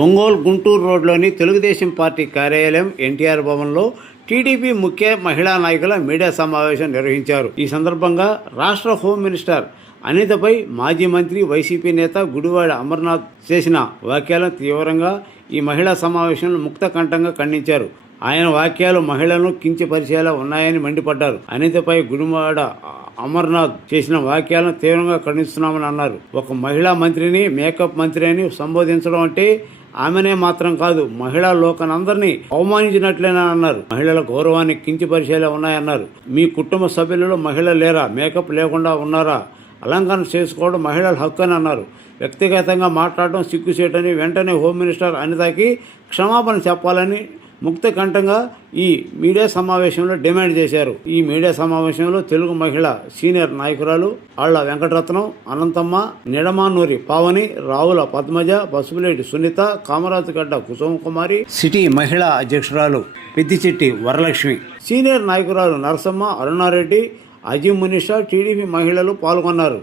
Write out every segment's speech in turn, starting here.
ఒంగోలు గుంటూరు రోడ్లోని తెలుగుదేశం పార్టీ కార్యాలయం ఎన్టీఆర్ భవన్లో టీడీపీ ముఖ్య మహిళా నాయకుల మీడియా సమావేశం నిర్వహించారు. ఈ సందర్భంగా రాష్ట్ర హోం మినిస్టర్ అనితపై మాజీ మంత్రి వైసీపీ నేత గుడివాడ అమర్నాథ్ చేసిన వ్యాఖ్యలను తీవ్రంగా ఈ మహిళా సమావేశంలో ముక్త కంఠంగా ఖండించారు. ఆయన వాక్యాలు మహిళలను కించపరిచేలా ఉన్నాయని మండిపడ్డారు. అనితపై గుడివాడ అమర్నాథ్ చేసిన వ్యాఖ్యలను తీవ్రంగా ఖండిస్తున్నామని అన్నారు. ఒక మహిళా మంత్రిని మేకప్ మంత్రి అని సంబోధించడం అంటే ఆమెనే మాత్రం కాదు, మహిళా లోకనందరినీ అవమానించినట్లేనని అన్నారు. మహిళల గౌరవాన్ని కించపరిచేలా ఉన్నాయన్నారు. మీ కుటుంబ సభ్యులలో మహిళలు లేరా? మేకప్ లేకుండా ఉన్నారా? అలంకరణ చేసుకోవడం మహిళల హక్కు అని అన్నారు. వ్యక్తిగతంగా మాట్లాడడం సిగ్గుచేటని వెంటనే హోమ్ మినిస్టర్ అనితకి క్షమాపణ చెప్పాలని ముక్త కంఠంగా ఈ మీడియా సమావేశంలో డిమాండ్ చేశారు. ఈ మీడియా సమావేశంలో తెలుగు మహిళ సీనియర్ నాయకురాలు ఆళ్ల వెంకటరత్నం, అనంతమ్మ, నిడమానూరి పావని, రావుల పద్మజ, పసుపులేటి సునీత, కామరాజుగడ్డ కుసుమ కుమారి, సిటీ మహిళా అధ్యక్షురాలు పెద్దిచెట్టి వరలక్ష్మి, సీనియర్ నాయకురాలు నరసమ్మ, అరుణారెడ్డి, అజీం మునిషా, టీడీపీ మహిళలు పాల్గొన్నారు.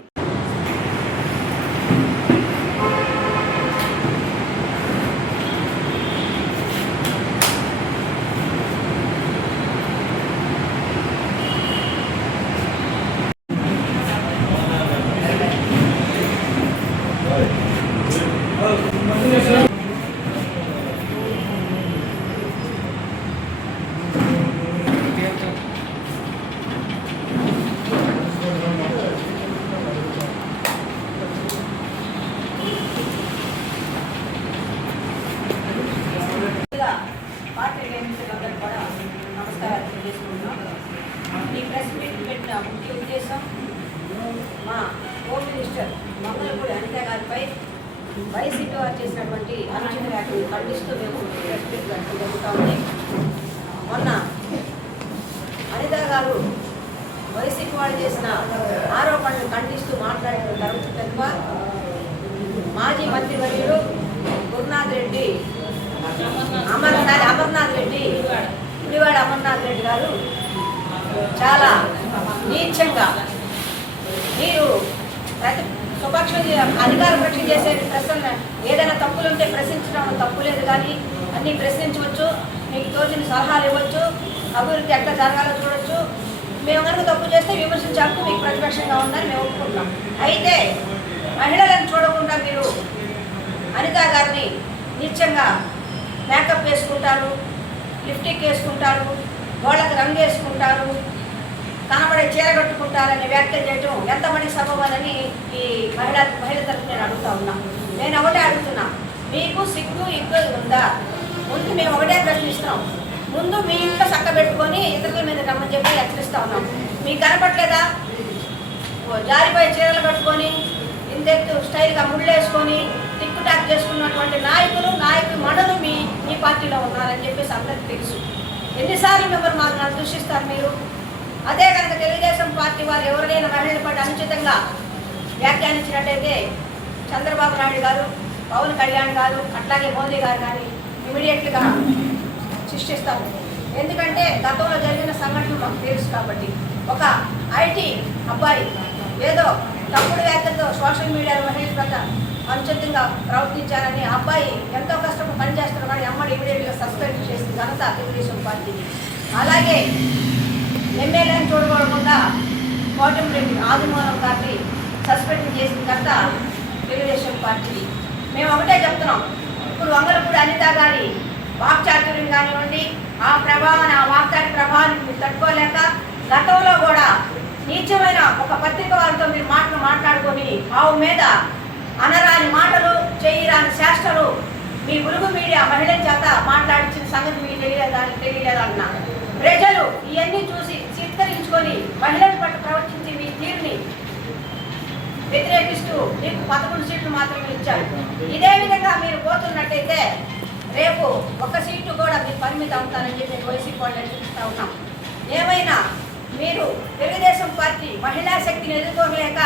ఈ ప్రెస్ మీట్ పెట్టిన ముఖ్య ఉద్దేశం మా హోమ్ మినిస్టర్ మంగళపూడి అనిత గారిపై వైసీపీ వారు చేసినటువంటి అనుచిత వ్యాఖ్యలు ఖండిస్తూ మేము ప్రెస్ మీట్ జరుగుతూ ఉంది. మొన్న అనిత గారు వైసీపీ వాళ్ళు చేసిన ఆరోపణలు ఖండిస్తూ మాట్లాడిన తరువాత మాజీ మంత్రివర్యులు గురునాథ్ రెడ్డి అమర్నాథ్ రెడ్డి గుడివాడ అమర్నాథ్ రెడ్డి గారు చాలా నీచంగా మీరు స్వపక్ష అధికార పక్షం చేసే ప్రశ్న ఏదైనా తప్పులుంటే ప్రశ్నించడం తప్పు లేదు, కానీ అన్నీ ప్రశ్నించవచ్చు, మీకు తోచిన సలహాలు ఇవ్వచ్చు, అభివృద్ధి ఎట్లా జరగాలో చూడవచ్చు. మేము కనుక తప్పు చేస్తే విమర్శించాలకు మీకు ప్రతిపక్షంగా ఉందని మేము ఒప్పుకుంటాం. అయితే మహిళలను చూడకుండా మీరు అనిత గారిని నీచంగా మేకప్ వేసుకుంటారు, లిప్స్టిక్ వేసుకుంటారు, గోళ్ళకి రంగు వేసుకుంటారు, కనబడే చీర కట్టుకుంటారని వ్యాఖ్యలు చేయటం ఎంతమంది సబబని ఈ మహిళ తరఫు నేను అడుగుతా ఉన్నా. నేను ఒకటే అడుగుతున్నా, మీకు సిగ్గు ఇగ్గు ఉందా? ముందు మేము ఒకటే ప్రశ్నిస్తున్నాం. ముందు మీ ఇంట్లో చక్క పెట్టుకొని ఇతరుల మీద రమ్మని చెప్పి హెచ్చరిస్తూ ఉన్నాం. మీకు కనపట్లేదా? జారిపోయే చీరలు కట్టుకొని ఇంతెత్తు స్టైల్గా ముళ్ళు వేసుకొని టిక్ టాక్ చేసుకున్నటువంటి నాయకులు మనులు మీ పార్టీలో ఉన్నారని చెప్పేసి అందరికీ తెలుసు. ఎన్నిసార్లు మిమ్మల్ని మాకు దూషిస్తారు మీరు? అదే కనుక తెలుగుదేశం పార్టీ వారు ఎవరైనా మహిళల పట్ల అనుచితంగా వ్యాఖ్యానించినట్టయితే చంద్రబాబు నాయుడు గారు, పవన్ కళ్యాణ్ గారు, అట్లాగే మోదీ గారు కానీ ఇమీడియట్గా శిక్షిస్తాము. ఎందుకంటే గతంలో జరిగిన సంఘటనలు మాకు తెలుసు. కాబట్టి ఒక ఐటీ అబ్బాయి ఏదో తప్పుడు వ్యాఖ్యలతో సోషల్ మీడియాలో మహిళల పట్ల అనుచితంగా ప్రవర్తించారని అబ్బాయి ఎంతో కష్టపడి పనిచేస్తున్న వాడు అమ్మడి ఇమీడియట్గా సస్పెండ్ చేసిన ఘనత తెలుగుదేశం పార్టీని. అలాగే ఎమ్మెల్యేని చూడకుండా కోటమిరెడ్డి ఆదిమూలం గారిని సస్పెండ్ చేసిన ఘనత తెలుగుదేశం పార్టీని. మేము ఒకటే చెప్తున్నాం, ఇప్పుడు వంగలపూడి అనిత గారి వాక్చాతుర్యం కానివ్వండి, ఆ వాక్చాటి ప్రభావాన్ని తట్టుకోలేక గతంలో కూడా నీచమైన ఒక పత్రిక వారితో మీరు మాట్లాడుకొని ఆవు మీద అనరాని మాటలు, చేయరాని శాస్త్రలు మీ ములుగు మీడియా మహిళల చేత మాట్లాడించిన సంగతి మీకు తెలియలేదన్న ప్రజలు ఇవన్నీ చూసి చిత్కరించుకొని మహిళల పట్ల ప్రవర్తించి మీ తీరుని వ్యతిరేకిస్తూ మీకు 11 సీట్లు మాత్రమే ఇచ్చారు. ఇదే విధంగా మీరు పోతున్నట్టయితే రేపు 1 సీటు కూడా మీరు పరిమితం అవుతారని చెప్పి వైసీపీ వాళ్ళు హెచ్చరిస్తూ ఉన్నాం. ఏమైనా మీరు తెలుగుదేశం పార్టీ మహిళా శక్తిని ఎదుర్కోలేక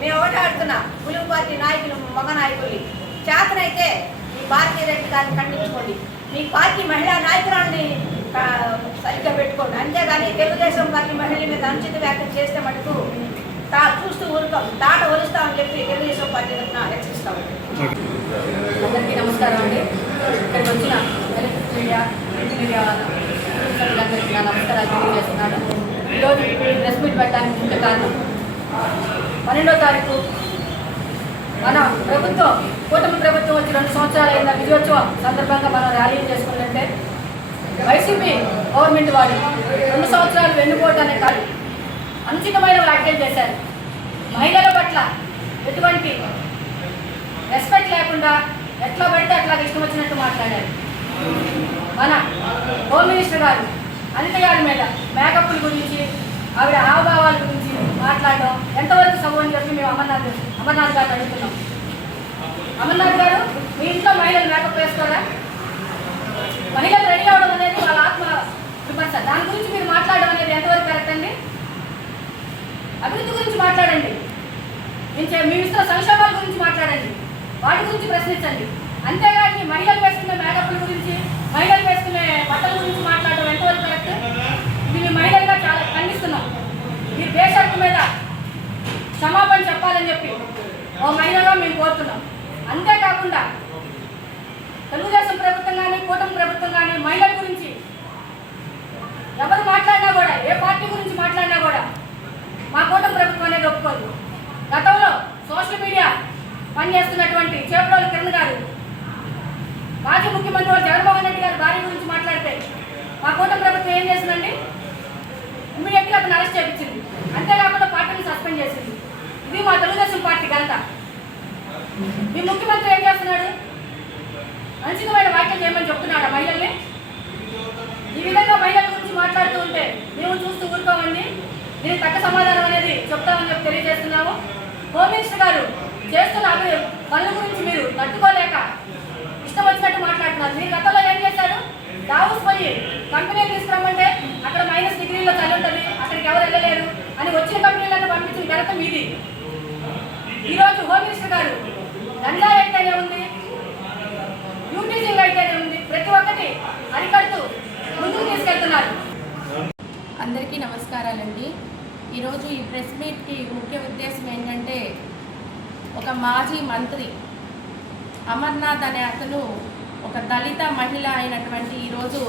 మేము ఒకటి ఆడుతున్నా, ములుగు పార్టీ నాయకులు, మగ నాయకుల్ని చేతనైతే మీ భారతీయ రెడ్డి గారిని ఖండించుకోండి, మీ పార్టీ మహిళా నాయకురాలని సరిగ్గా పెట్టుకోండి. అంతేగాని తెలుగుదేశం పార్టీ మహిళల మీద అనుచిత వ్యాఖ్యలు చేస్తే మటుకు చూస్తూ ఊరుకోం, తాట ఒలుస్తామని చెప్పి తెలుగుదేశం పార్టీ తరఫున హెచ్చరిస్తాం. అందరికీ నమస్కారం. నమస్కారం అండి. ఇక్కడికి వచ్చిన ఎలక్ట్రిక్ మీడియా ప్రింట్ మీడియా అందరికీ నా నమస్కారాలు తెలియజేస్తున్నాను. ఈరోజు ప్రెస్ మీట్ పెట్టడానికి ముఖ్య కారణం 12వ తారీఖు మన ప్రభుత్వం కూటమి ప్రభుత్వం వచ్చి 2 సంవత్సరాలు అయిన విజయోత్సవం సందర్భంగా మనం ర్యాలీలు చేసుకున్నట్టే వైసీపీ గవర్నమెంట్ వారు 2 సంవత్సరాలు వెన్నుపోవటానే కాదు అనుచితమైన వ్యాఖ్యలు చేశారు. మహిళల పట్ల ఎటువంటి రెస్పెక్ట్ లేకుండా ఎట్లా పడితే అట్లా ఇష్టం వచ్చినట్టు మాట్లాడారు. మన హోమ్ మినిస్టర్ గారు అనిత గారి మీద మేకప్ల గురించి ఆవిడ హావభావాల గురించి మాట్లాడడం ఎంతవరకు సబు అని చెప్పి మేము అమర్నాథ్ గారిని అడుగుతున్నాం. అమర్నాథ్ గారు, మీ ఇంట్లో మహిళలు మేకప్ వేస్తారా? మహిళలు రెడీ అవడం అనేది వాళ్ళ ఆత్మ విమర్శ. దాని గురించి మీరు మాట్లాడడం అనేది ఎంతవరకు కరెక్ట్ అండి? అభివృద్ధి గురించి మాట్లాడండి, మేము ఇస్తున్న సంక్షేమాల గురించి మాట్లాడండి, వాటి గురించి ప్రశ్నించండి. అంతేగాని మహిళలు వేసుకునే మేకప్ల గురించి, మహిళలు వేసుకునే బట్టల గురించి మాట్లాడడం ఎంతవరకు కరెక్ట్? ఇది మీ మహిళలుగా చాలా ఖండిస్తున్నాం. ఈ దేశం మీద క్షమాపణ చెప్పాలని చెప్పి ఓ మహిళగా మేము కోరుతున్నాం. అంతేకాకుండా తెలుగుదేశం ప్రభుత్వం కానీ కూటమి ప్రభుత్వం కానీ మహిళల గురించి ఎవరు మాట్లాడినా కూడా, ఏ పార్టీ గురించి మాట్లాడినా కూడా మా కూటమి ప్రభుత్వం అనేది ఒప్పుకోదు. గతంలో సోషల్ మీడియా పనిచేస్తున్నటువంటి చేపరోలు కిరణ్ గారు మాజీ ముఖ్యమంత్రి జగన్మోహన్ రెడ్డి గారి భార్య గురించి మాట్లాడితే మా కూటమి ప్రభుత్వం ఏం చేసిందండి? ఇమ్మీడియట్గా అతను అరెస్ట్ చేయించింది. అంతేకాకుండా పార్టీని సస్పెండ్ చేసింది. ఇది మా తెలుగుదేశం పార్టీ ఘనత. మీ ముఖ్యమంత్రి ఏం చేస్తున్నాడు? అనుచితమైన వ్యాఖ్యలు చేయమని చెప్తున్నాడు మహిళల్ని. ఈ విధంగా మహిళల గురించి మాట్లాడుతూ ఉంటే మేము చూస్తూ ఊరుకోమండి. దీనికి తగ్గ సమాధానం అనేది చెప్తామని చెప్పి తెలియజేస్తున్నాము. హోమ్ మినిస్టర్ గారు చేస్తున్న పనుల గురించి మీరు తట్టుకోలేక ఇష్టం వచ్చినట్టు మాట్లాడుతున్నారు. మీరు గతంలో ఏం చేశారు? దావోస్ పోయి కంపెనీలు తీసుకురామంటే అక్కడ -డిగ్రీలో చలి ఉంటుంది, అక్కడికి ఎవరు వెళ్ళలేరు అని వచ్చిన కంపెనీలను పంపించిన ఘనత మీది. ఈరోజు హోమ్ మినిస్టర్ గారు గంజా అయితేనే ఉంది, యూటీజింగ్ అయితేనే ఉంది, ప్రతి ఒక్కటి అరికడుతూ ముందుకు తీసుకెళ్తున్నారు. అందరికీ నమస్కారాలండి. ఈరోజు ఈ ప్రెస్ మీట్కి ముఖ్య ఉద్దేశం ఏంటంటే, ఒక మాజీ మంత్రి అమర్నాథ్ అనే అతను ఒక దళిత మహిళ అయినటువంటి ఈరోజు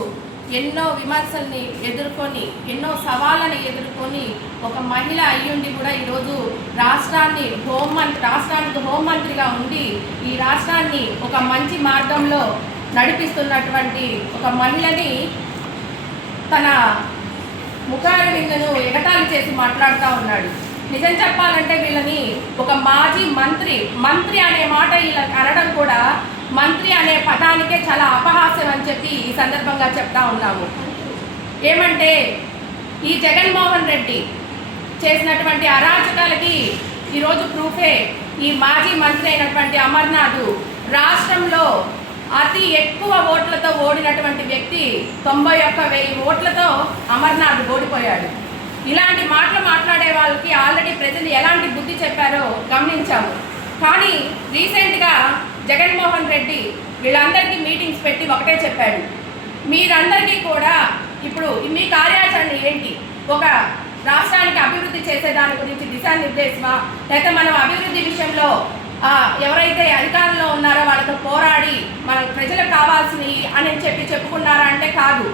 ఎన్నో విమర్శల్ని ఎదుర్కొని, ఎన్నో సవాళ్ళని ఎదుర్కొని ఒక మహిళ అయ్యుండి కూడా ఈరోజు రాష్ట్రానికి హోంమంత్రిగా ఉండి ఈ రాష్ట్రాన్ని ఒక మంచి మార్గంలో నడిపిస్తున్నటువంటి ఒక మహిళని తన ముఖారవిందను ఎగతాళి చేసి మాట్లాడుతూ ఉన్నాడు. నిజం చెప్పాలంటే వీళ్ళని ఒక మాజీ మంత్రి అనే మాట వీళ్ళకి అనడం కూడా మంత్రి అనే పదానికే చాలా అపహాస్యం అని చెప్పి ఈ సందర్భంగా చెప్తా ఉన్నాము. ఏమంటే ఈ జగన్మోహన్ రెడ్డి చేసినటువంటి అరాచకాలకి ఈరోజు ప్రూఫే ఈ మాజీ మంత్రి అయినటువంటి అమర్నాథ్. రాష్ట్రంలో అతి ఎక్కువ ఓట్లతో ఓడినటువంటి వ్యక్తి 91,000 ఓట్లతో అమర్నాథ్ ఓడిపోయాడు. ఇలాంటి మాటలు మాట్లాడే వాళ్ళకి ఆల్రెడీ ప్రజలు ఎలాంటి బుద్ధి చెప్పారో గమనించాము. కానీ రీసెంట్గా జగన్మోహన్ రెడ్డి వీళ్ళందరికీ మీటింగ్స్ పెట్టి ఒకటే చెప్పాడు, మీరందరికీ కూడా ఇప్పుడు మీ కార్యాచరణ ఏంటి? ఒక రాష్ట్రానికి అభివృద్ధి చేసేదాని గురించి దిశానిర్దేశమా, లేకపోతే మనం అభివృద్ధి విషయంలో ఎవరైతే అధికారంలో ఉన్నారో వాళ్ళతో పోరాడి మన ప్రజలకు కావాల్సినవి అని చెప్పుకున్నారా అంటే కాదు.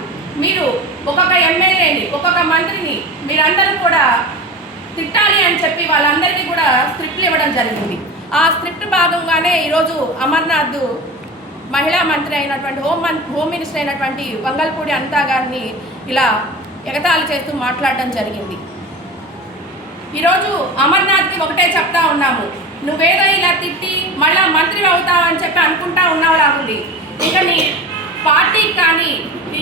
మీరు ఒక్కొక్క ఎమ్మెల్యేని, ఒక్కొక్క మంత్రిని మీరందరూ కూడా తిట్టాలి అని చెప్పి వాళ్ళందరికీ కూడా స్క్రిప్ట్లు ఇవ్వడం జరిగింది. ఆ స్క్రిప్ట్ భాగంగానే ఈరోజు అమర్నాథ్ మహిళా మంత్రి అయినటువంటి హోమ్ మినిస్టర్ అయినటువంటి వంగల్పూడి అనిత గారిని ఇలా ఎగతాళి చేస్తూ మాట్లాడడం జరిగింది. ఈరోజు అమర్నాథ్కి ఒకటే చెప్తా ఉన్నాము, నువ్వేదో ఇలా తిట్టి మళ్ళా మంత్రి అవుతావని చెప్పి అనుకుంటా ఉన్నావులాగుంది. ఇక నీ పార్టీకి కానీ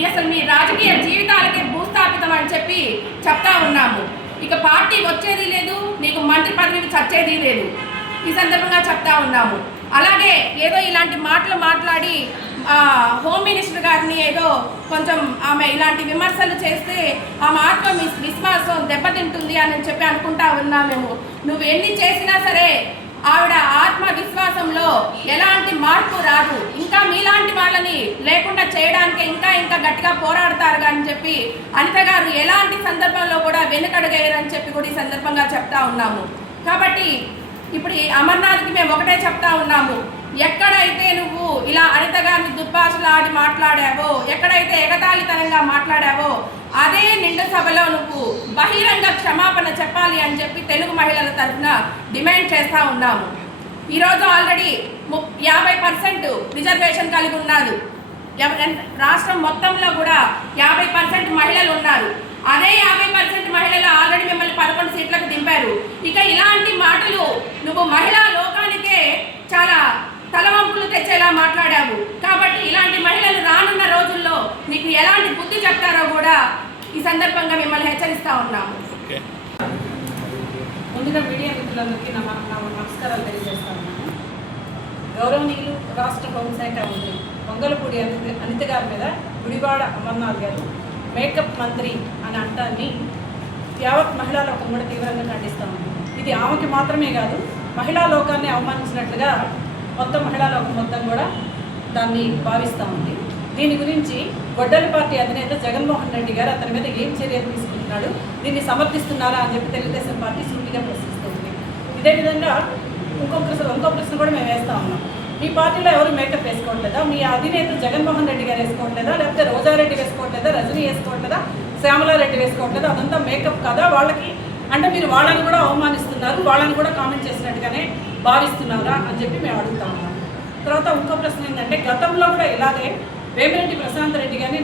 అసలు మీ రాజకీయ జీవితాలకే భూస్థాపితం అని చెప్పి చెప్తా ఉన్నాము. ఇక పార్టీ వచ్చేది లేదు, నీకు మంత్రి పదవికి చచ్చేది లేదు. ఈ సందర్భంగా చెప్తా ఉన్నాము. అలాగే ఏదో ఇలాంటి మాటలు మాట్లాడి హోమ్ మినిస్టర్ గారిని ఏదో కొంచెం ఆమె ఇలాంటి విమర్శలు చేస్తే ఆమె విశ్వాసం దెబ్బతింటుంది అని చెప్పి అనుకుంటా ఉన్నామేమో. నువ్వు ఎన్ని చేసినా సరే ఆవిడ ఆత్మవిశ్వాసంలో ఎలాంటి మార్పు రాదు. ఇంకా మీలాంటి వాళ్ళని లేకుండా చేయడానికి ఇంకా గట్టిగా పోరాడతారు అని చెప్పి అనిత గారు ఎలాంటి సందర్భంలో కూడా వెనుకడుగేయరని చెప్పి కూడా ఈ సందర్భంగా చెప్తా ఉన్నాము. కాబట్టి ఇప్పుడు అమర్నాథ్కి మేము ఒకటే చెప్తా ఉన్నాము, ఎక్కడైతే నువ్వు ఇలా అనిత దుర్భాషలు ఆడి మాట్లాడావో, ఎక్కడైతే ఎగతాళితనంగా మాట్లాడావో అదే నిండు సభలో నువ్వు బహిరంగ క్షమాపణ చెప్పాలి అని చెప్పి తెలుగు మహిళల తరఫున డిమాండ్ చేస్తూ ఉన్నాము. ఈరోజు ఆల్రెడీ 50% రిజర్వేషన్ కలిగి ఉన్నారు. రాష్ట్రం మొత్తంలో కూడా 50% మహిళలు ఉన్నారు. అదే 50% మహిళలు ఆల్రెడీ మిమ్మల్ని 11 సీట్లకు దింపారు. ఇక ఇలాంటి మాటలు నువ్వు మహిళా లోకానికే చాలా తలవంపులు తెచ్చేలా మాట్లాడావు. కాబట్టి ఇలాంటి మహిళలు రానున్న రోజుల్లో మీకు ఎలాంటి బుద్ధి చెప్తారో కూడా ఈ సందర్భంగా మిమ్మల్ని హెచ్చరిస్తూ ఉన్నాము. ముందుగా మీడియా మిత్రులందరికీ నమస్కారాలు తెలియజేస్తా ఉన్నాను. గౌరవనీయులు రాష్ట్ర హోంశాఖ మంత్రి వంగలపూడి అనిత గారి మీద గుడివాడ అమర్నాథ్ గారు మేకప్ మంత్రి అని అంటాన్ని యావత్ మహిళా లోకం కూడా తీవ్రంగా ఖండిస్తూ ఉంది. ఇది ఆమెకి మాత్రమే కాదు, మహిళా లోకాన్ని అవమానించినట్లుగా మొత్తం మహిళా లోకం మొత్తం కూడా దాన్ని భావిస్తూ ఉంది. దీని గురించి గొడ్డలి పార్టీ అధినేత జగన్మోహన్ రెడ్డి గారు అతని మీద ఏం చర్యలు తీసుకుంటున్నాడు, దీన్ని సమర్థిస్తున్నారా అని చెప్పి తెలుగుదేశం పార్టీ సూటిగా ప్రశ్నిస్తుంది. ఇదే విధంగా ఇంకో ప్రశ్న కూడా మేము వేస్తూ ఉన్నాం. మీ పార్టీలో ఎవరు మేకప్ వేసుకోవట్లేదా? మీ అధినేత జగన్మోహన్ రెడ్డి గారు వేసుకోవట్లేదా? లేకపోతే రోజారెడ్డి వేసుకోవట్లేదా? రజనీ వేసుకోవట్లేదా? శ్యామలారెడ్డి వేసుకోవట్లేదా? అదంతా మేకప్ కదా వాళ్ళకి? అంటే మీరు వాళ్ళని కూడా అవమానిస్తున్నారు, వాళ్ళని కూడా కామెంట్ చేసినట్టుగానే భావిస్తున్నారా అని చెప్పి మేము అడుగుతా ఉన్నాం. తర్వాత ఇంకో ప్రశ్న ఏంటంటే, గతంలో కూడా ఇలాగే వేమిరెడ్డి ప్రశాంత్ రెడ్డి గారిని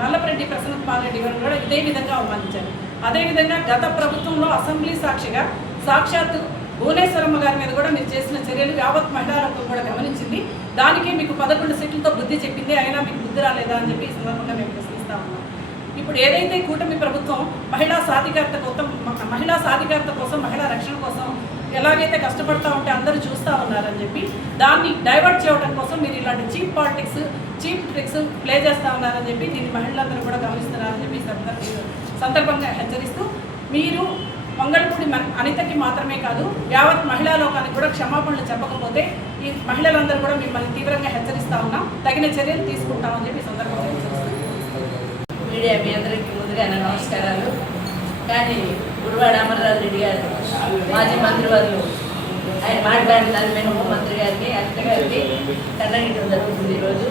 నల్లపరెడ్డి ప్రసన్న కుమార్ రెడ్డి గారిని కూడా ఇదే విధంగా అవమానించారు. అదేవిధంగా గత ప్రభుత్వంలో అసెంబ్లీ సాక్షిగా సాక్షాత్తు భువనేశ్వరమ్మ గారి మీద కూడా మీరు చేసిన చర్యలు యావత్ మహిళలకు కూడా గమనించింది. దానికి మీకు 11 సీట్లతో బుద్ధి చెప్పింది, అయినా మీకు బుద్ధి రాలేదా అని చెప్పి ఈ సందర్భంగా మేము ప్రశ్నిస్తా ఉన్నాం. ఇప్పుడు ఏదైతే కూటమి ప్రభుత్వం మహిళా సాధికారత కోసం మహిళా రక్షణ కోసం ఎలాగైతే కష్టపడతా ఉంటే అందరూ చూస్తూ ఉన్నారని చెప్పి దాన్ని డైవర్ట్ చేయడం కోసం మీరు ఇలాంటి చీప్ ట్రిక్స్ ప్లే చేస్తూ ఉన్నారని చెప్పి దీన్ని మహిళలందరూ కూడా గమనిస్తున్నారని చెప్పి సందర్భంగా హెచ్చరిస్తూ, మీరు మంగళపూడి అనితకి మాత్రమే కాదు యావత్ మహిళా లోకానికి కూడా క్షమాపణలు చెప్పకపోతే ఈ మహిళలందరూ కూడా మిమ్మల్ని తీవ్రంగా హెచ్చరిస్తా ఉన్నాం, తగిన చర్యలు తీసుకుంటామని చెప్పి సందర్భంగా హెచ్చరిస్తాం. మీడియా మీ అందరికీ ముందుగా నా నమస్కారాలు. కానీ గుడివాడ అమర్నాథ్ రెడ్డి గారు మాజీ మంత్రివర్యులు ఆయన మాట్లాడిన దాని మీద హోంమంత్రి గారికి అనిత గారికి ఖండించడం జరుగుతుంది. ఈరోజు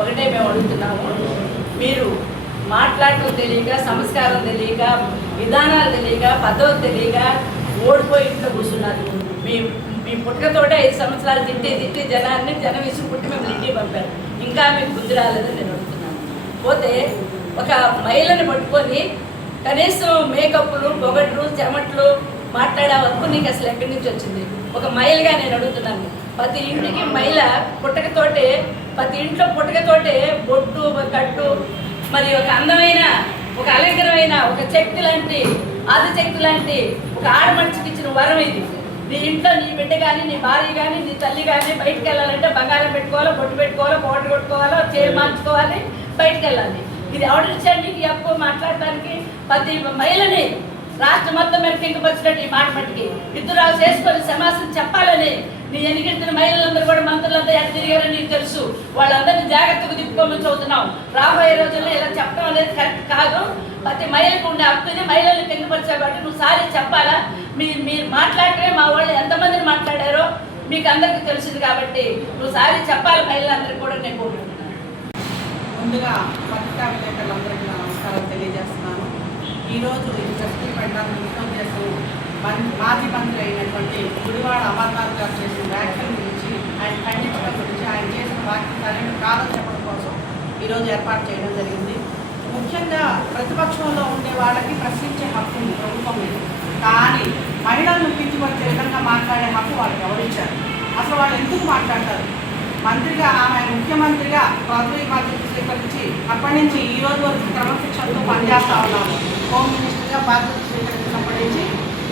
ఒకటే మేము అడుగుతున్నాము, మీరు మాట్లాడటం తెలియక, సంస్కారం తెలియక, విధానాలు తెలియక, పద్ధతులు తెలియక ఓడిపోయి ఇంట్లో కూర్చున్నారు. మీ పుట్టుకతోటే 5 సంవత్సరాలు తిట్టి జనం విసుగు పుట్టి మేము ఇంటికి పంపారు. ఇంకా మీకు బుద్ధి రాలేదని నేను అడుగుతున్నాను. పోతే ఒక మహిళని పట్టుకొని కనీసం మేకప్లు, పొగడ్లు, చెమట్లు మాట్లాడే వరకు నీకు అసలు ఎక్కడి నుంచి వచ్చింది? ఒక మహిళగా నేను అడుగుతున్నాను. ప్రతి ఇంటికి మహిళ ప్రతి ఇంట్లో పుట్టకతోటే బొట్టు, కట్టు, మరి ఒక అందమైన, ఒక అలంకరమైన, ఒక శక్తి లాంటి, ఆదిశక్తి లాంటి ఒక ఆడమనిషికి ఇచ్చిన వరం ఇది. నీ ఇంట్లో నీ బిడ్డ కానీ, నీ భార్య కానీ, నీ తల్లి కానీ బయటకు వెళ్ళాలంటే బంగారం పెట్టుకోవాలో, బొట్టు పెట్టుకోవాలో, పౌడర్ కొట్టుకోవాలో, చీర మార్చుకోవాలి, బయటకు వెళ్ళాలి. ఇది ఎవరిచ్చాడు నీకు ఎక్కువ మాట్లాడటానికి? ప్రతి మహిళని రాష్ట్రం మొత్తం మీద కింకపరిచినట్టు ఈ మాట మట్టికి ఇద్దరు చేసుకొని సమాసం చెప్పాలని నీ ఎన్నికెళ్తున్న మహిళలందరూ కూడా మంత్రులంతా ఎక్కడ తిరిగారని నీకు తెలుసు. వాళ్ళందరినీ జాగ్రత్తగా తిప్పుకోమని చదువుతున్నాం. రాబోయే రోజుల్లో ఇలా చెప్పడం అనేది కరెక్ట్ కాదు. ప్రతి మహిళకు ఉండే హక్కుని మహిళల్ని కింకపరిచారు కాబట్టి నువ్వు సారి చెప్పాలా? మీరు మాట్లాడితే మా వాళ్ళు ఎంతమందిని మాట్లాడారో మీకు అందరికీ తెలిసింది కాబట్టి నువ్వు సారి చెప్పాలి మహిళలందరికీ కూడా నేను కోరుకుంటున్నాను. ముందుగా పత్రికా విలేకరులందరికీ నమస్కారం తెలియజేస్తున్నాను. ఈరోజు ఈ ప్రశ్న పెట్టడానికి ముఖ్య ఉద్దేశం మాజీ మంత్రి అయినటువంటి గుడివాడ అమర్నాథ్ గారు చేసిన వ్యాఖ్యల గురించి, ఆయన ఖండించడం గురించి, ఆయన చేసిన వ్యాఖ్యలు సరైన కాదని చెప్పడం కోసం ఈరోజు ఏర్పాటు చేయడం జరిగింది. ముఖ్యంగా ప్రతిపక్షంలో ఉండే వాళ్ళకి ప్రశ్నించే హక్కు ప్రభుత్వం లేదు. కానీ మహిళలను కించపరిచే విధంగా మాట్లాడే హక్కు వాళ్ళకి ఎవరిచ్చారు? అసలు వాళ్ళు ఎందుకు మాట్లాడతారు? మంత్రిగా ఆమె ముఖ్యమంత్రిగా పదవి బాధ్యత స్వీకరించి అప్పటి నుంచి ఈ రోజు వరకు క్రమశిక్షణతో పనిచేస్తూ ఉన్నాము. హోమ్ మినిస్టర్గా బాధ్యత స్వీకరించినప్పటి నుంచి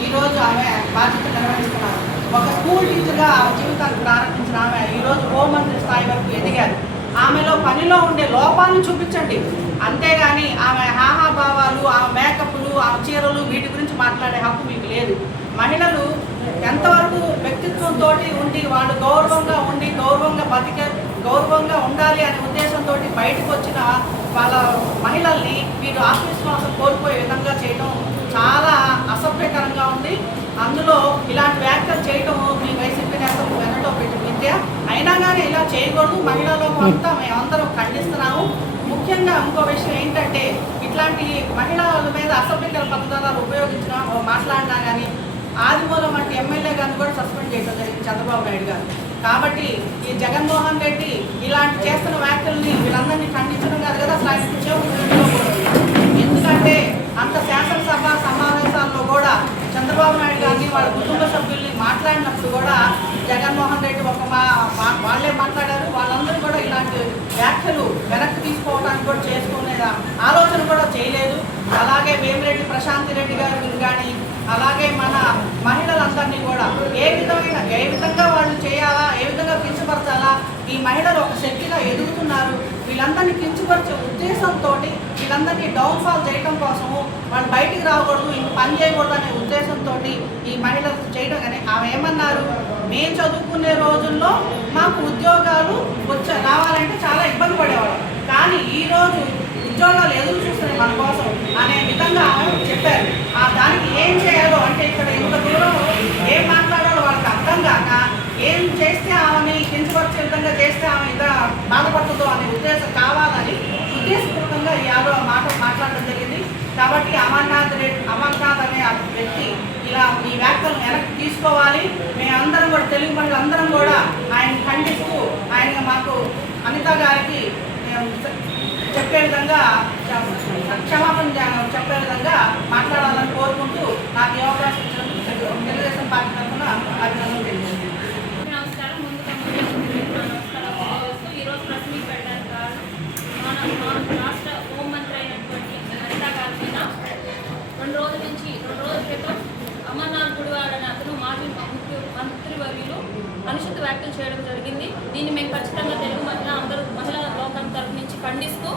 ఈరోజు ఆమె బాధ్యత నిర్వహిస్తున్నారు. ఒక స్కూల్ టీచర్గా ఆమె జీవితాన్ని ప్రారంభించిన ఆమె ఈరోజు హోంమంత్రి స్థాయి వరకు ఎదిగారు. ఆమెలో పనిలో ఉండే లోపాలను చూపించండి, అంతేగాని ఆమె హాహాభావాలు, ఆమె మేకప్లు, ఆమె చీరలు వీటి గురించి మాట్లాడే హక్కు మీకు లేదు. మహిళలు ఎంతవరకు వ్యక్తిత్వంతో ఉండి వాళ్ళు గౌరవంగా ఉండి గౌరవంగా ఉండాలి అనే ఉద్దేశంతో బయటకు వచ్చిన వాళ్ళ మహిళల్ని మీరు ఆత్మవిశ్వాసం కోల్పోయే విధంగా చేయడం చాలా అసభ్యకరంగా ఉంది. అందులో ఇలాంటి వ్యాఖ్యలు చేయడం మీ వైసీపీ నేతలు వెనలో పెట్టి విద్య. అయినా కానీ ఇలా చేయకూడదు. మహిళలు అంతా మేమందరం ఖండిస్తున్నాము. ముఖ్యంగా ఇంకో విషయం ఏంటంటే ఇట్లాంటి మహిళల మీద అసభ్యకర పద్ధతులు ఉపయోగించినా మాట్లాడినా కానీ ఆదిమూలం వంటి ఎమ్మెల్యే గారిని కూడా సస్పెండ్ చేయడం జరిగింది చంద్రబాబు నాయుడు గారు. కాబట్టి ఈ జగన్మోహన్ రెడ్డి ఇలాంటి చేస్తున్న వ్యాఖ్యల్ని వీళ్ళందరినీ ఖండించడం కాదు కదా, అసలు ఆయన చెప్పుకోకూడదు. ఎందుకంటే అంత శాసనసభ సమావేశాల్లో కూడా చంద్రబాబు నాయుడు గారిని వాళ్ళ కుటుంబ సభ్యుల్ని మాట్లాడినప్పుడు కూడా జగన్మోహన్ రెడ్డి వాళ్ళే మాట్లాడారు. వాళ్ళందరూ కూడా ఇలాంటి వ్యాఖ్యలు వెనక్కి తీసుకోవడానికి కూడా చేసుకునే ఆలోచన కూడా చేయలేదు. అలాగే వేమిరెడ్డి ప్రశాంతి రెడ్డి గారిని కానీ అలాగే మన మహిళలందరినీ కూడా ఏ విధంగా వాళ్ళు చేయాలా, ఏ విధంగా కించపరచాలా, ఈ మహిళలు ఒక శక్తిగా ఎదుగుతున్నారు. వీళ్ళందరినీ కించపరిచే ఉద్దేశంతో వీళ్ళందరినీ డౌన్ఫాల్ చేయడం కోసము వాళ్ళు బయటికి రాకూడదు, ఇంక పని చేయకూడదు అనే ఉద్దేశంతో ఈ మహిళలు చేయడం. కానీ ఆమె ఏమన్నారు, మేము చదువుకునే రోజుల్లో మాకు ఉద్యోగాలు రావాలంటే చాలా ఇబ్బంది పడేవాళ్ళం, కానీ ఈరోజు ఉద్యోగాలు ఎదురు చూస్తున్నాయి మన కోసం అనే విధంగా చెప్పారు. దానికి ఏం చేయాలో అంటే ఇక్కడ ఇంత దూరం ఏం మాట్లాడాలో వాళ్ళకి అర్థం కాక ఏం చేస్తే ఆమెని కించపరిచే విధంగా చేస్తే ఆమె ఇలా బాధపడుతుందో అనే ఉద్దేశం కావాలని ఉద్దేశపూర్వకంగా ఈ మాట్లాడడం జరిగింది. కాబట్టి అమర్నాథ్ అనే వ్యక్తి ఇలా ఈ వ్యాఖ్యలను వెనక్కి తీసుకోవాలి. మేమందరం కూడా తెలుగు మహిళలందరం కూడా ఆయన ఖండిస్తూ ఆయన మాకు అనిత గారికి చెప్పే విధంగా క్షమాపణ చెప్పే విధంగా మాట్లాడాలని కోరుకుంటూ నాకు ఈ అవకాశం ఇచ్చినందుకు తెలుగుదేశం పార్టీ తరఫున అభినందనలు తెలియజేస్తున్నాను. నమస్కారం. ముందుగా నమస్కారం. ఈరోజు ప్రెస్ మీట్ పెట్టడానికి కారణం మన రాష్ట్ర హోంమంత్రి అయినటువంటి అనితా గారి మీద 2 రోజుల క్రితం అమర్నాథ్ గుడివాడ అనే అతను మాజీ మంత్రివర్యులు అనుచిత వ్యాఖ్యలు చేయడం జరిగింది. దీన్ని మేము ఖచ్చితంగా తెలుగు మహిళా లోకం తరఫు నుంచి ఖండిస్తూ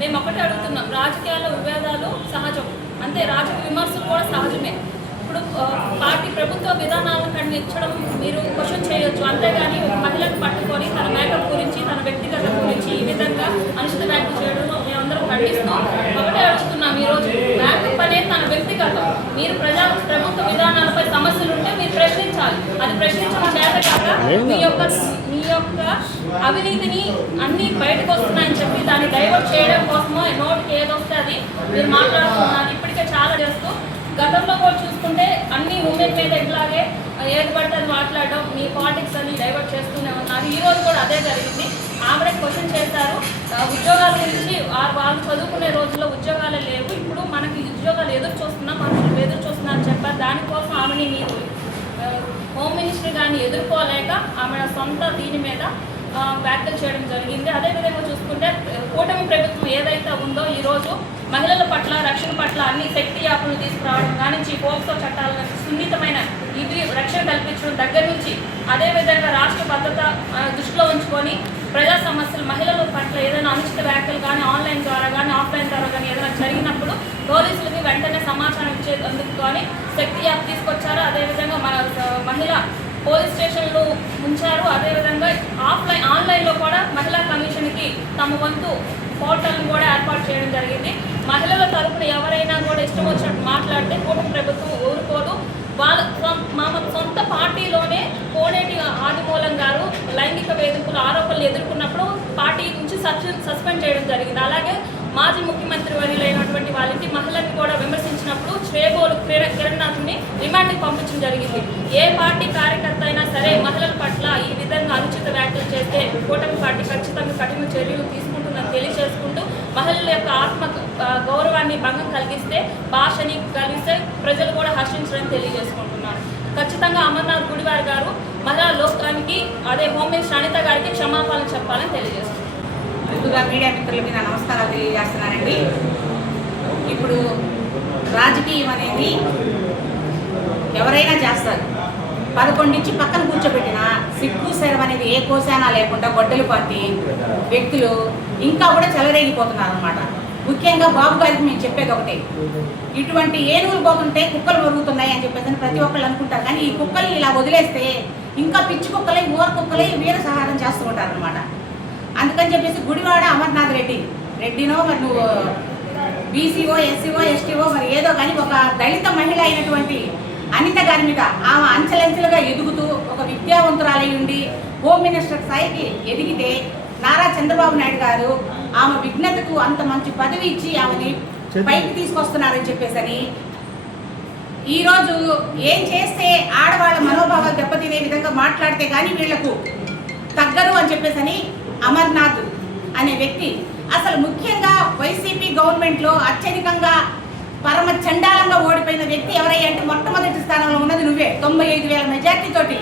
మేము ఒకటే అడుగుతున్నాం, రాజకీయాల్లో విభేదాలు సహజం, అంతే రాజకీయ విమర్శలు కూడా సహజమే. ఇప్పుడు పార్టీ ప్రభుత్వ విధానాలను ఖండించడం మీరు క్వశ్చన్ చేయొచ్చు, అంతేగాని ఒక మహిళను పట్టుకొని తన మేకప్ గురించి తన వ్యక్తిగత గురించి ఈ విధంగా అనుచిత వ్యాఖ్యలు చేయడం మేమందరం ఖండిస్తూ ఒకటే అడుగుతున్నాం. ఈరోజు మేకప్ అనేది తన వ్యక్తిగతం. మీరు ప్రభుత్వ విధానాలపై సమస్యలు ఉంటే మీరు ప్రశ్నించాలి. అది ప్రశ్నించడం చేత కాక మీ యొక్క అవినీతిని అన్ని బయటకు వస్తున్నాయని చెప్పి దాన్ని డైవర్ట్ చేయడం కోసమో నోటికి ఏదొస్తే అది మీరు మాట్లాడుతున్నారు. ఇప్పటికే చాలా చేస్తూ గతంలో కూడా చూసుకుంటే అన్ని ఉమెన్ మీద ఇట్లాగే ఏది పడితే అది మాట్లాడడం, మీ పాలిటిక్స్ అన్ని డైవర్ట్ చేస్తూనే ఉన్నారు. ఈరోజు కూడా అదే జరిగింది. ఆవిడే క్వశ్చన్ చేశారు ఉద్యోగాల గురించి. వాళ్ళు చదువుకునే రోజుల్లో ఉద్యోగాలే లేవు, ఇప్పుడు మనకి ఉద్యోగాలు ఎదురు చూస్తున్నారని చెప్పారు. దానికోసం ఆమెని మీరు హోమ్ మినిస్టర్ గారిని ఎదుర్కోలేక ఆమె సొంత దీని మీద వ్యాఖ్యలు చేయడం జరిగింది. అదేవిధంగా చూసుకుంటే కూటమి ప్రభుత్వం ఏదైతే ఉందో ఈరోజు మహిళల పట్ల రక్షణ పట్ల అన్ని శక్తి యాప్లు తీసుకురావడం కానించి పోక్సో చట్టాల సున్నితమైన ఇది రక్షణ కల్పించడం దగ్గర నుంచి అదేవిధంగా రాష్ట్ర భద్రత దృష్టిలో ఉంచుకొని ప్రజా సమస్యలు మహిళల పట్ల ఏదైనా అనుచిత వ్యాఖ్యలు కానీ ఆన్లైన్ ద్వారా కానీ ఆఫ్లైన్ ద్వారా కానీ ఏదైనా జరిగినప్పుడు పోలీసులకి వెంటనే సమాచారం ఇచ్చేందుకు కానీ శక్తి యాప్ తీసుకొచ్చారు. అదేవిధంగా మన మహిళ పోలీస్ స్టేషన్లు ఉంచారు. అదేవిధంగా ఆన్లైన్లో కూడా మహిళా కమిషన్కి తమ వంతు పోర్టల్ని కూడా ఏర్పాటు చేయడం జరిగింది. మహిళల తరపున ఎవరైనా కూడా ఇష్టం వచ్చినట్టు మాట్లాడితే కూటమి ప్రభుత్వం ఊరుకోదు. వాళ్ళ సొంత పార్టీలోనే కోనేటి ఆదిమూలం గారు లైంగిక వేధింపుల ఆరోపణలు ఎదుర్కొన్నప్పుడు పార్టీ నుంచి సస్పెండ్ చేయడం జరిగింది. అలాగే మాజీ ముఖ్యమంత్రి వర్యులైనటువంటి వాళ్ళకి మహిళల్ని కూడా విమర్శించినప్పుడు శ్రేబోలు కిరణ్నాథ్ని రిమాండ్కి పంపించడం జరిగింది. ఏ పార్టీ కార్యకర్త అయినా సరే మహిళల పట్ల ఈ విధంగా అనుచిత వ్యాఖ్యలు చేస్తే కూటమి పార్టీ ఖచ్చితంగా కఠిన చర్యలు తీసుకుంటుందని తెలియజేసుకుంటూ మహిళల యొక్క ఆత్మ గౌరవాన్ని భంగం కలిగిస్తే భాషని కలిగిస్తే ప్రజలు కూడా హర్షించడానికి తెలియజేసుకుంటున్నారు. ఖచ్చితంగా అమర్నాథ్ గుడివాడ గారు మహిళా లోకానికి అదే హోమ్ మినిస్టర్ అనిత గారికి క్షమాపణ చెప్పాలని తెలియజేస్తున్నారు. ముందుగా మీడియా మిత్రులకి నా నమస్కారాలు తెలియజేస్తున్నానండి. ఇప్పుడు రాజకీయం అనేది ఎవరైనా చేస్తారు. 11 నుంచి పక్కన కూర్చోబెట్టిన సిగ్గు శరం అనేది ఏ కోశానా లేకుండా గొడ్డలు పార్టీ వ్యక్తులు ఇంకా కూడా చెలరేగిపోతున్నారు అనమాట. ముఖ్యంగా బాబు గారికి మేము చెప్పేది ఒకటే, ఇటువంటి ఏనుగులు పోతుంటే కుక్కలు మరుగుతున్నాయి అని చెప్పేసి ప్రతి ఒక్కళ్ళు అనుకుంటారు. కానీ ఈ కుక్కల్ని ఇలా వదిలేస్తే ఇంకా పిచ్చి కుక్కలై ఊర కుక్కలై వీర సహారం చేస్తూ ఉంటారు అనమాట. అందుకని చెప్పేసి గుడివాడ అమర్నాథ్ రెడ్డినో మరి నువ్వు బీసీఓ ఎస్సీఓ ఎస్టీఓ మరి ఏదో కానీ ఒక దళిత మహిళ అయినటువంటి అనిత గారి మీద ఆమె అంచెలంచెలుగా ఎదుగుతూ ఒక విద్యావంతురాలై ఉండి హోమ్ మినిస్టర్ స్థాయికి ఎదిగితే నారా చంద్రబాబు నాయుడు గారు ఆమె విఘ్నతకు అంత మంచి పదవి ఇచ్చి ఆమెని పైకి తీసుకొస్తున్నారని చెప్పేసని ఈరోజు ఏం చేస్తే ఆడవాళ్ళ మనోభావాలు దెబ్బతినే విధంగా మాట్లాడితే కానీ వీళ్లకు తగ్గరు అని చెప్పేసని అమర్నాథ్ అనే వ్యక్తి అసలు ముఖ్యంగా వైసీపీ గవర్నమెంట్లో అత్యధికంగా పరమ చండాలంగా ఓడిపోయిన వ్యక్తి ఎవరయ్యా అంటే మొట్టమొదటి స్థానంలో ఉన్నది నువ్వే. 95,000 మెజార్టీ తోటి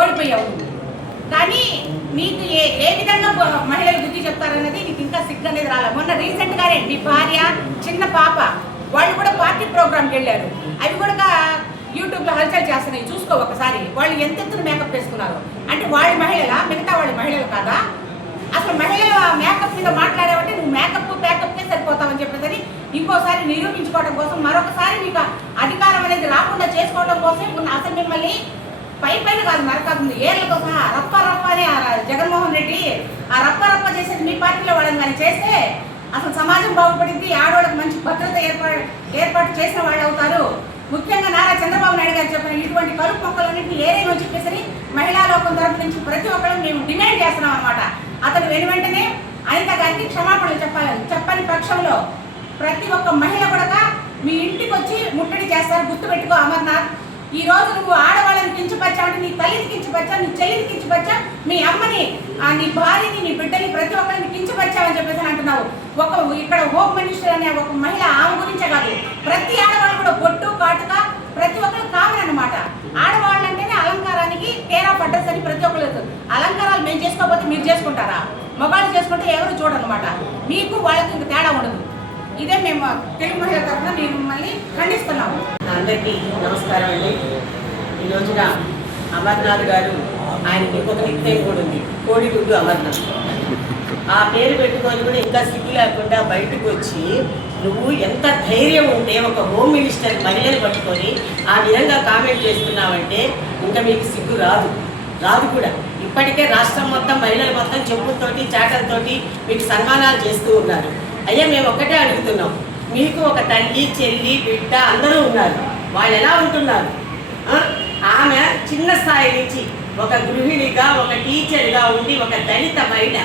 ఓడిపోయావు. కానీ నీకు ఏ విధంగా మహిళలు బుద్ధి చెప్తారన్నది నీకు ఇంకా సిగ్గు అనేది రాలేదు. మొన్న రీసెంట్గానే నీ భార్య చిన్న పాప వాళ్ళు కూడా పార్టీ ప్రోగ్రామ్కి వెళ్ళారు. అవి కూడా యూట్యూబ్లో హల్చల్ చేస్తున్నాయి, చూసుకో ఒకసారి. వాళ్ళు ఎంతెంత మేకప్ వేసుకున్నారు అంటే వాళ్ళ మహిళలా, మిగతా వాళ్ళ మహిళలు కాదా? అసలు మహిళల మేకప్ మీద మాట్లాడావంటే నువ్వు ప్యాకప్కే సరిపోతావని చెప్పేసి ఇంకోసారి నిరూపించుకోవడం కోసం, మరొకసారి మీకు అధికారం అనేది రాకుండా చేసుకోవడం కోసం అసలు మిమ్మల్ని పైన కాదు నరకాతుంది ఏళ్ళతో సహా రప్ప అని జగన్మోహన్ రెడ్డి ఆ రప్ప చేసేది మీ పార్టీలో వాళ్ళని కానీ చేస్తే అసలు సమాజం బాగుపడింది, ఆడవాళ్ళకి మంచి భద్రత ఏర్పాటు చేసిన వాళ్ళు అవుతారు. ముఖ్యంగా నారా చంద్రబాబు నాయుడు గారు చెప్పిన ఇటువంటి కలుపు మొక్కలన్నింటినీ ఏరేమని చెప్పేసి మహిళా లోకం తరపు నుంచి ప్రతి ఒక్కరు మేము డిమాండ్ చేస్తున్నాం అనమాట. అతను వెంటనే అనిత గారికి క్షమాపణలు చెప్పని పక్షంలో ప్రతి ఒక్క మహిళ కూడా మీ ఇంటికి వచ్చి ముట్టడి చేస్తారు. గుర్తుపెట్టుకో అమర్నాథ్. ఈ రోజు నువ్వు ఆడవాళ్ళని కించపరిచావంటే నీ తల్లిని కించపరిచావు, నీ చెల్లిని కించపరిచావు, మీ అమ్మని, నీ భార్యని, నీ బిడ్డని, ప్రతి ఒక్కరిని కించపరిచావని చెప్పేసి అంటున్నావు. ఇక్కడ హోమ్ మినిస్టర్ అనే ఒక మహిళ ఆమె గురించే కాదు, ప్రతి ఆడవాళ్ళు కూడా బొట్టు కాటుక ప్రతి ఒక్కరు కామన్ అనమాట. ఆడవాళ్ళంటేనే అలంకారానికి కేర్ ఆఫ్ అడ్రస్ అని ప్రతి ఒక్కరు. అలంకారాలు మేము చేసుకోకపోతే మీరు చేసుకుంటారా? మొబైల్ చేసుకుంటే ఎవరు చూడనమాట. మీకు వాళ్ళకి ఇంక తేడా ఉండదు. ఇదే మేము తెలుగు మహిళల తరఫున మిమ్మల్ని ఖండిస్తున్నాము. అందరికీ నమస్కారం అండి. ఈ రోజున అమర్నాథ్ గారు, ఆయనకి ఇంకొక నిక్నేమ్ కూడా ఉంది, కోడిగుడ్డు అమర్నాథ్. ఆ పేరు పెట్టుకొని కూడా ఇంకా సిగ్గు లేకుండా బయటకు వచ్చి నువ్వు ఎంత ధైర్యం ఉంటే ఒక హోమ్ మినిస్టర్ మహిళను పట్టుకొని ఆ విధంగా కామెంట్ చేస్తున్నావంటే ఇంకా మీకు సిగ్గు రాదు కూడా. ఇప్పటికే రాష్ట్రం మొత్తం మహిళలు మొత్తం చెప్పులతోటి చాటలతోటి మీకు సన్మానాలు చేస్తూ ఉన్నారు. అయ్యా మేము ఒక్కటే అడుగుతున్నాం, మీకు ఒక తల్లి, చెల్లి, బిడ్డ అందరూ ఉన్నారు. వాళ్ళు ఎలా ఉంటున్నారు? ఆమె చిన్న స్థాయి నుంచి ఒక గృహిణిగా, ఒక టీచర్గా ఉండి ఒక దళిత మహిళ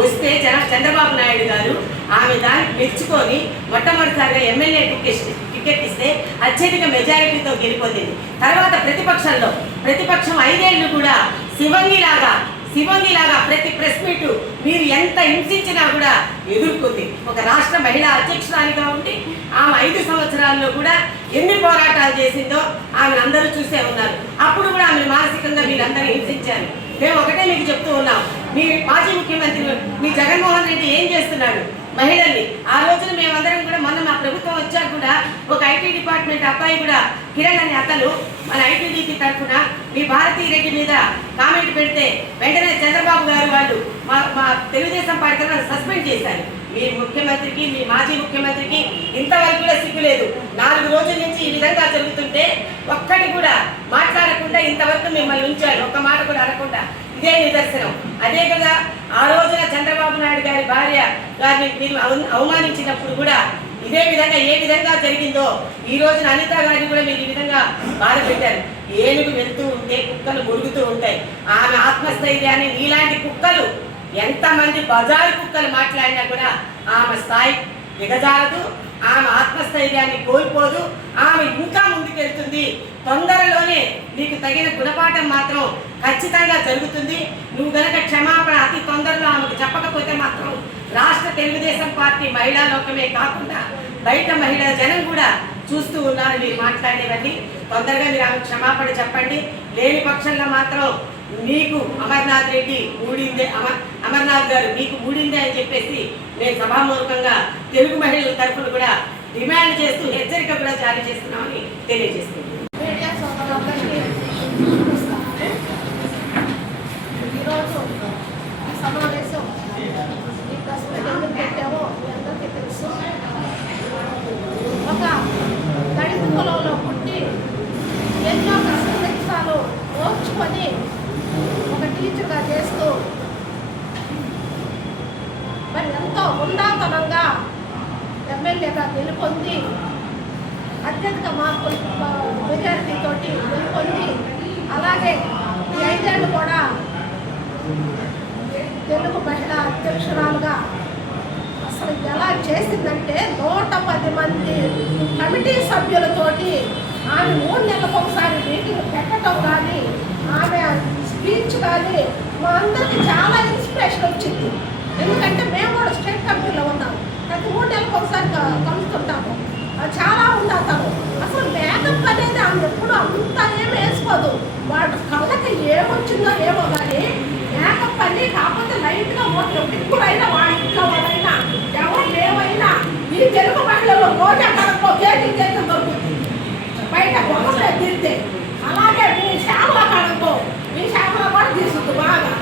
వస్తే చంద్రబాబు నాయుడు గారు ఆమె దాన్ని మెచ్చుకొని మొట్టమొదటిసారిగా ఎమ్మెల్యే టికెట్ ఇస్తే అత్యధిక మెజారిటీతో గెలిపోతుంది. తర్వాత ప్రతిపక్షం 5 ఏళ్ళు కూడా శివంగిలాగా ప్రతి ప్రెస్ మీటు మీరు ఎంత హింసించినా కూడా ఎదుర్కొంది. ఒక రాష్ట్ర మహిళా అధ్యక్షురాలిగా ఉండి ఆమె 5 సంవత్సరాల్లో కూడా ఎన్ని పోరాటాలు చేసిందో ఆమెను అందరూ చూసే ఉన్నారు. అప్పుడు కూడా ఆమెను మానసికంగా మీరందరూ హింసించారు. మేము ఒకటే మీకు చెప్తూ ఉన్నాం, మీ మాజీ ముఖ్యమంత్రి మీ జగన్మోహన్ రెడ్డి ఏం చేస్తున్నాడు మహిళల్ని? ఆ రోజున మేమందరం కూడా మొన్న మా ప్రభుత్వం వచ్చాక కూడా ఒక ఐటీ డిపార్ట్మెంట్ అబ్బాయి కూడా కిరణ్ అనే అతను మన ఐటీడీపీ తరఫున మీ భారతీ రెడ్డి మీద కామెంట్ పెడితే వెంటనే చంద్రబాబు గారు వాళ్ళు మా తెలుగుదేశం పార్టీ సస్పెండ్ చేశారు. మీ ముఖ్యమంత్రికి, మీ మాజీ ముఖ్యమంత్రికి ఇంతవరకు కూడా సిగ్గు లేదు. 4 రోజుల నుంచి ఈ విధంగా జరుగుతుంటే ఒక్కటి కూడా మాట్లాడకుండా ఇంతవరకు మిమ్మల్ని ఉంచాడు, ఒక్క మాట కూడా అనకుండా. ఇదే నిదర్శనం. అదే కదా ఆ రోజున చంద్రబాబు నాయుడు గారి భార్య గారిని మీరు అవమానించినప్పుడు కూడా ఇదే విధంగా ఏ విధంగా జరిగిందో ఈ రోజున అనిత గారిని కూడా మీరు ఈ విధంగా బాధ పెట్టారు. ఏనుగు వెళ్తూ ఉంటే కుక్కలు మురుగుతూ ఉంటాయి. ఆమె ఆత్మస్థైర్యాన్ని నీలాంటి కుక్కలు ఎంతమంది బజారు కుక్కలు మాట్లాడినా కూడా ఆమె స్థాయి దిగజారదు, ఆమె ఆత్మస్థైర్యాన్ని కోల్పోదు, ఆమె ఇంకా ముందుకెళ్తుంది. తొందరలోనే నీకు తగిన గుణపాఠం మాత్రం ఖచ్చితంగా జరుగుతుంది. నువ్వు గనక క్షమాపణ అతి తొందరలో ఆమెకు చెప్పకపోతే మాత్రం రాష్ట్ర తెలుగుదేశం పార్టీ మహిళా లోకమే కాకుండా బయట మహిళా జనం కూడా చూస్తూ ఉన్నారు మీరు మాట్లాడేవన్నీ. తొందరగా మీరు ఆమెకు క్షమాపణ చెప్పండి. లేని పక్షంలో మాత్రం మీకు అమర్నాథ్ గారు మీకు మూడిందే అని చెప్పేసి నేను సభామూలకంగా తెలుగు మహిళల తరఫున కూడా డిమాండ్ చేస్తూ హెచ్చరిక కూడా జారీ చేస్తున్నామని తెలియజేస్తున్నాను. ఈరోజు ఈ సమావేశం ఈ ప్రశ్న ఎందుకు పెట్టామో అందరికీ తెలుసు. ఒక దళిత కులంలో పుట్టి ఎన్నో కష్టాలు ఓర్చుకొని ఒక టీచర్గా చేస్తూ మరి ఎంతో ఉందాతనంగా ఎమ్మెల్యేగా గెలుపొంది అత్యధిక మార్కులు మెజారిటీతోటి గెలుపొంది అలాగే ఈ 5 ఏళ్ళు కూడా తెలుగు మహిళా అధ్యక్షురాలుగా అసలు ఎలా చేసిందంటే 110 మంది కమిటీ సభ్యులతోటి ఆమె 3 నెలలకు ఒకసారి మీటింగ్ పెట్టడం కానీ ఆమె స్పీచ్ కానీ మా అందరికి చాలా ఇన్స్పిరేషన్ వచ్చింది. ఎందుకంటే మేము కూడా స్టేట్ కమిటీలో ఉన్నాము, ప్రతి 3 నెలలకు ఒకసారి కలుస్తుంటాము. చాలా ఉంది అతను. అసలు మేకప్ అనేది ఆమె ఎప్పుడు అంతా ఏమి వేసుకోదు, వాటి కళ్ళకి ఏమొచ్చిందో ఏమో కానీ మేకప్ అని కాకపోతే లైట్గా ఎప్పుడైనా వాళ్ళ ఇంట్లో వాళ్ళైనా ఎవరు ఏమైనా ఈ తెలుగు మహిళలు రోజు అక్కడ గేట్లు దొరుకుతుంది బయట బొమ్మలు తీస్తే. అలాగే మీ శ్యామల కాడకో మీ శ్యామల కూడా తీసుకుంది బాగా.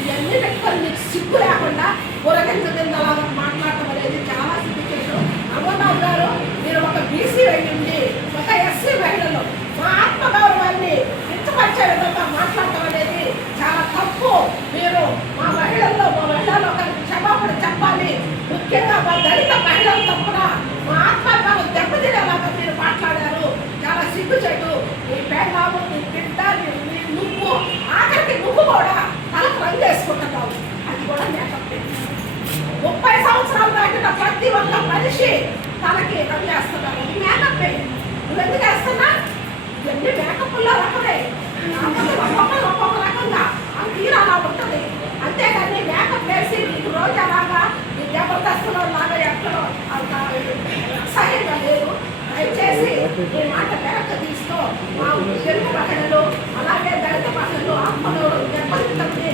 ఇవన్నీ పెట్టుకొని మీకు సిగ్గు లేకుండా బురగించ కిందలాగా మాట్లాడటం అనేది చాలా సిగ్గుచేసాం. అమర్నాథ్ గారు, మీరు ఒక బీసీ అయ్యింది, ఒక ఎస్సీ మహిళలు మా ఆత్మగౌరవాన్ని కించపరిచే విధంగా మాట్లాడటం అనేది చాలా తప్పు. మీరు మా మహిళల్లో ఒకరికి క్షమాపణ చెప్పాలి. ముఖ్యంగా మా దళిత మహిళల తప్పున మా ఆత్మగౌరవం దెబ్బతినేలాగా మీరు మాట్లాడారు. చాలా సిగ్గుచేటు. నీ పేదాము, నీ బిడ్డ, నువ్వు ఆఖరికి నువ్వు కూడా తలకు రంగు వేసుకుంటున్నావు. అది కూడా మేకప్. 30 సంవత్సరాలు దాటిన ప్రతి ఒక్క మనిషి తనకి రంగు వేస్తున్నారు. ఇది మేకప్. నువ్వు ఎందుకు వేస్తున్నా? ఇవన్నీ మేకప్లో రకమే. ఒక్కొక్క రకంగా ఆ తీరు అలా ఉంటుంది. అంతేగాని మేకప్ వేసి నీకు రోజు అలాగా నీ జబర్దస్తులో లాగా ఎక్కడో సహాయంగా లేదు. దయచేసి ఈ మాట వెనక్కి తీసుకో. మా తెలుగు మహిళలు అలాగే దళిత మహిళలు ఆత్మగౌరవం దెబ్బతింటుంది.